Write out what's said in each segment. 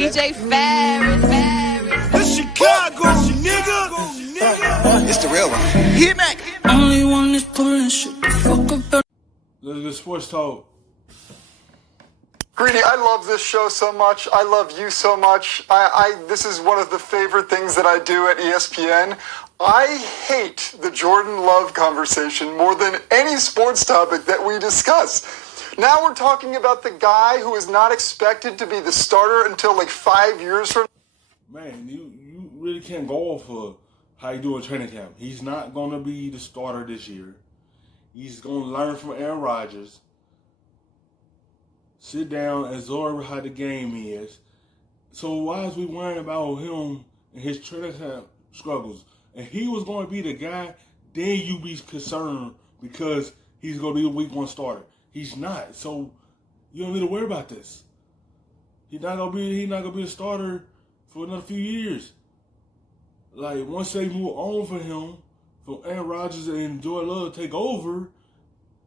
DJ Ferris. The Chicago, nigga. It's the real one. Hit me. Only one is pulling shit the fuck up. The sports talk. Greedy, I love this show so much. I love you so much. This is one of the favorite things that I do at ESPN. I hate the Jordan Love conversation more than any sports topic that we discuss. Now we're talking about the guy who is not expected to be the starter until like 5 years from now. Man, you really can't go off of how you do in training camp. He's not going to be the starter this year. He's going to learn from Aaron Rodgers. Sit down, absorb how the game is. So why is we worrying about him and his training camp struggles? And he was going to be the guy, then you be concerned because he's going to be a week one starter. He's not. So you don't need to worry about this. He's not gonna be a starter for another few years. Like once they move on for him, for Aaron Rodgers and Jordan Love take over,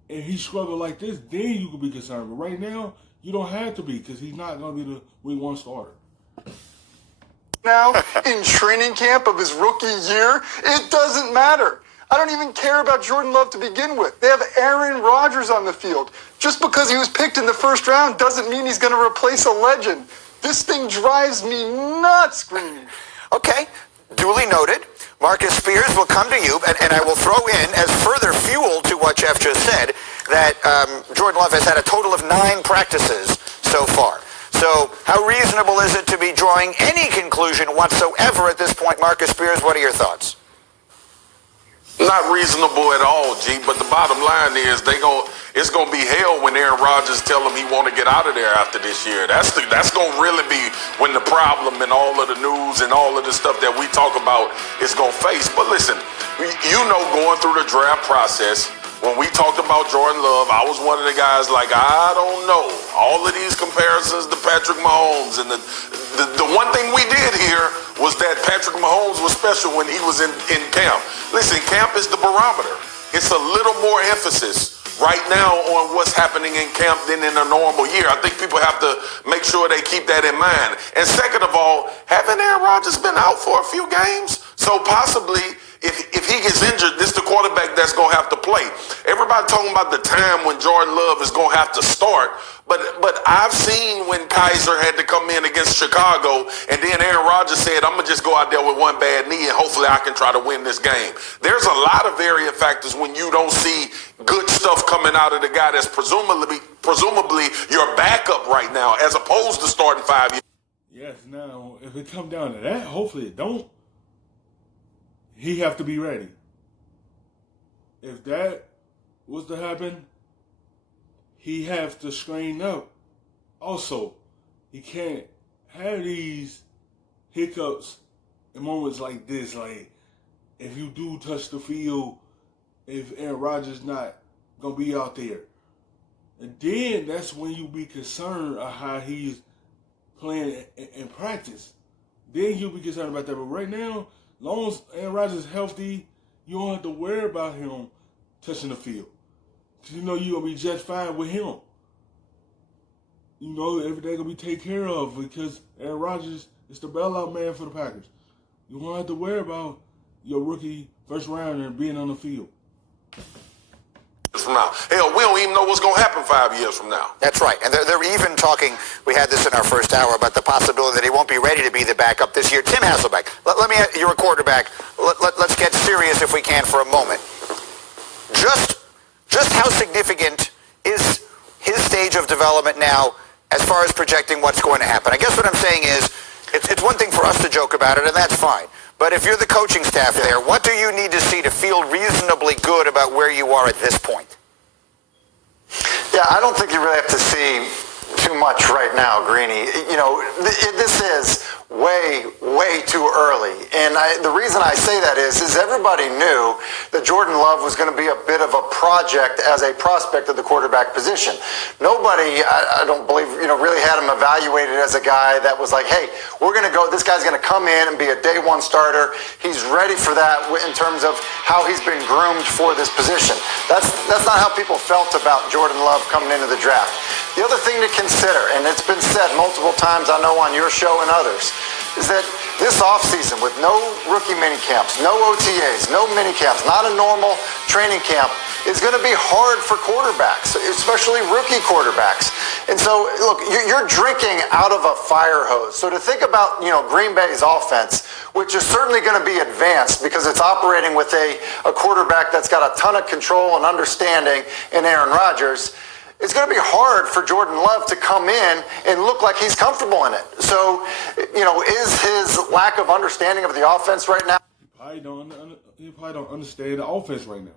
and he struggle like this, then you could be concerned. But right now, you don't have to be because he's not gonna be the week one starter. Now in training camp of his rookie year, it doesn't matter. I don't even care about Jordan Love to begin with. They have Aaron Rodgers on the field. Just because he was picked in the first round doesn't mean he's going to replace a legend. This thing drives me nuts, Greeny. Okay, duly noted. Marcus Spears will come to you, and I will throw in as further fuel to what Jeff just said, that Jordan Love has had a total of 9 practices so far. So how reasonable is it to be drawing any conclusion whatsoever at this point? Marcus Spears, what are your thoughts? Not reasonable at all, G, but the bottom line is it's going to be hell when Aaron Rodgers tell him he want to get out of there after this year. That's going to really be when the problem and all of the news and all of the stuff that we talk about is going to face. But listen, you know, going through the draft process, when we talked about Jordan Love, I was one of the guys like, I don't know. All of these comparisons to Patrick Mahomes. And the one thing we did here was that Patrick Mahomes was special when he was in camp. Listen, camp is the barometer. It's a little more emphasis right now on what's happening in camp than in a normal year. I think people have to make sure they keep that in mind. And second of all, haven't Aaron Rodgers been out for a few games? So possibly, if he gets injured, this is the quarterback that's going to have to play. Everybody talking about the time when Jordan Love is going to have to start, but I've seen when Kaiser had to come in against Chicago, and then Aaron Rodgers said, I'm going to just go out there with one bad knee, and hopefully I can try to win this game. There's a lot of variant factors when you don't see good stuff coming out of the guy that's presumably your backup right now, as opposed to starting 5 years. Yes, now, if it come down to that, hopefully it don't. He have to be ready. If that was to happen, he have to strain up. Also, he can't have these hiccups in moments like this. Like, if you do touch the field, if Aaron Rodgers not going to be out there. And then that's when you be concerned of how he's playing in practice. Then you'll be concerned about that. But right now, as long as Aaron Rodgers is healthy, you don't have to worry about him touching the field. Because you know you're going to be just fine with him. You know everything going to be taken care of because Aaron Rodgers is the bailout man for the Packers. You won't have to worry about your rookie first rounder being on the field. From now. Hell, we don't even know what's going to happen 5 years from now. That's right. And they're even talking, we had this in our first hour, about the possibility that he won't be ready to be the backup this year. Tim Hasselbeck, let me, you're a quarterback. Let's get serious if we can for a moment. Just how significant is his stage of development now as far as projecting what's going to happen? I guess what I'm saying is, it's one thing for us to joke about it, and that's fine. But if you're the coaching staff there, what do you need to see to feel reasonably good about where you are at this point? Yeah, I don't think you really have to see too much right now, Greeny. You know, this is way too early. And the reason I say that is everybody knew that Jordan Love was going to be a bit of a project as a prospect of the quarterback position. Nobody, I don't believe, really had him evaluated as a guy that was like, hey, this guy's going to come in and be a day one starter. He's ready for that in terms of how he's been groomed for this position. That's not how people felt about Jordan Love coming into the draft. The other thing to consider, and it's been said multiple times, I know on your show and others, is that this offseason with no rookie mini camps, no OTAs, no mini camps, not a normal training camp, is going to be hard for quarterbacks, especially rookie quarterbacks. And so, look, you're drinking out of a fire hose. So to think about, Green Bay's offense, which is certainly going to be advanced because it's operating with a quarterback that's got a ton of control and understanding in Aaron Rodgers, it's going to be hard for Jordan Love to come in and look like he's comfortable in it. So, is his lack of understanding of the offense right now? He probably don't understand the offense right now.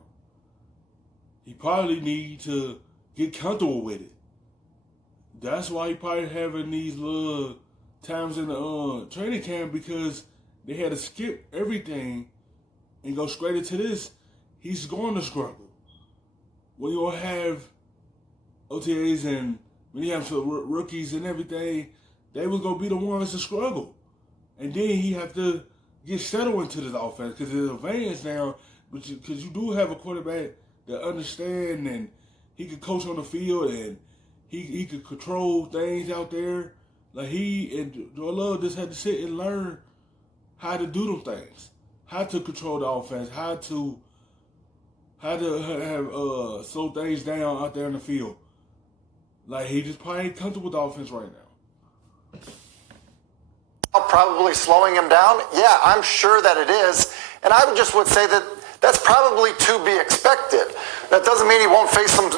He probably need to get comfortable with it. That's why he probably having these little times in the training camp, because they had to skip everything and go straight into this. He's going to struggle. When you have OTAs and when you have some rookies and everything, they was going to be the ones to struggle. And then he have to get settled into this offense because it's advanced now, because you do have a quarterback that understand, and he could coach on the field, and he could control things out there. Like he and Jordan Love just had to sit and learn how to do them things, how to control the offense, how to have slow things down out there in the field. Like he just probably ain't comfortable with the offense right now. Probably slowing him down? Yeah, I'm sure that it is. And I would say that that's probably to be expected. That doesn't mean he won't face some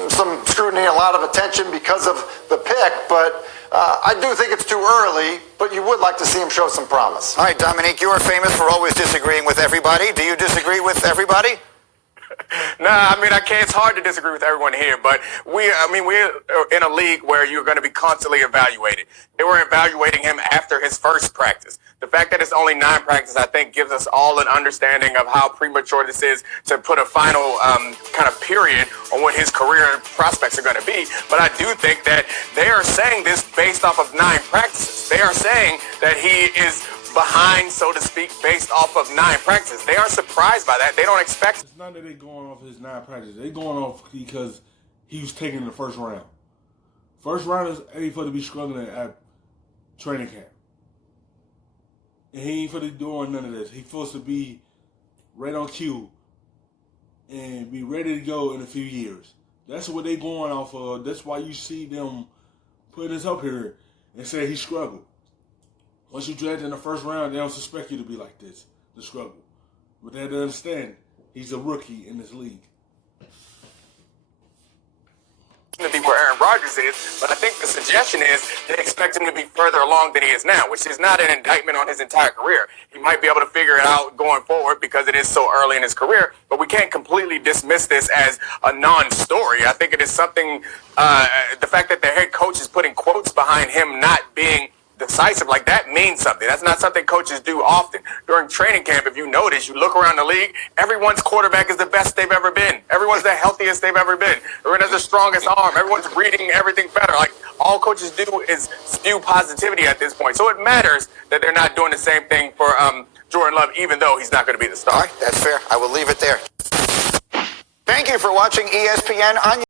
scrutiny and a lot of attention because of the pick, but I do think it's too early, but you would like to see him show some promise. All right, Dominique, you are famous for always disagreeing with everybody. Do you disagree with everybody? Nah, it's hard to disagree with everyone here, but we're in a league where you're going to be constantly evaluated. They were evaluating him after his first practice. The fact that it's only 9 practices, I think, gives us all an understanding of how premature this is to put a final kind of period on what his career prospects are going to be. But I do think that they are saying this based off of 9 practices. They are saying that he is behind, so to speak, based off of 9 practices. They aren't surprised by that. They don't expect. It's not that they're going off his 9 practices. They're going off because he was taken in the first round. First rounders ain't for to be struggling at training camp. And he ain't for to be doing none of this. He's supposed to be right on cue and be ready to go in a few years. That's what they're going off of. That's why you see them put this up here and say he struggled. Once you draft in the first round, they don't suspect you to be like this, to struggle. But they have to understand, he's a rookie in this league. To be where Aaron Rodgers is, but I think the suggestion is they expect him to be further along than he is now, which is not an indictment on his entire career. He might be able to figure it out going forward because it is so early in his career, but we can't completely dismiss this as a non-story. I think it is something, the fact that the head coach is putting quotes behind him not being decisive, like that means something. That's not something coaches do often. During training camp, if you notice, you look around the league, everyone's quarterback is the best they've ever been. Everyone's the healthiest they've ever been. Everyone has the strongest arm. Everyone's reading everything better. Like, all coaches do is spew positivity at this point. So it matters that they're not doing the same thing for Jordan Love, even though he's not going to be the star. All right, that's fair. I will leave it there. Thank you for watching ESPN on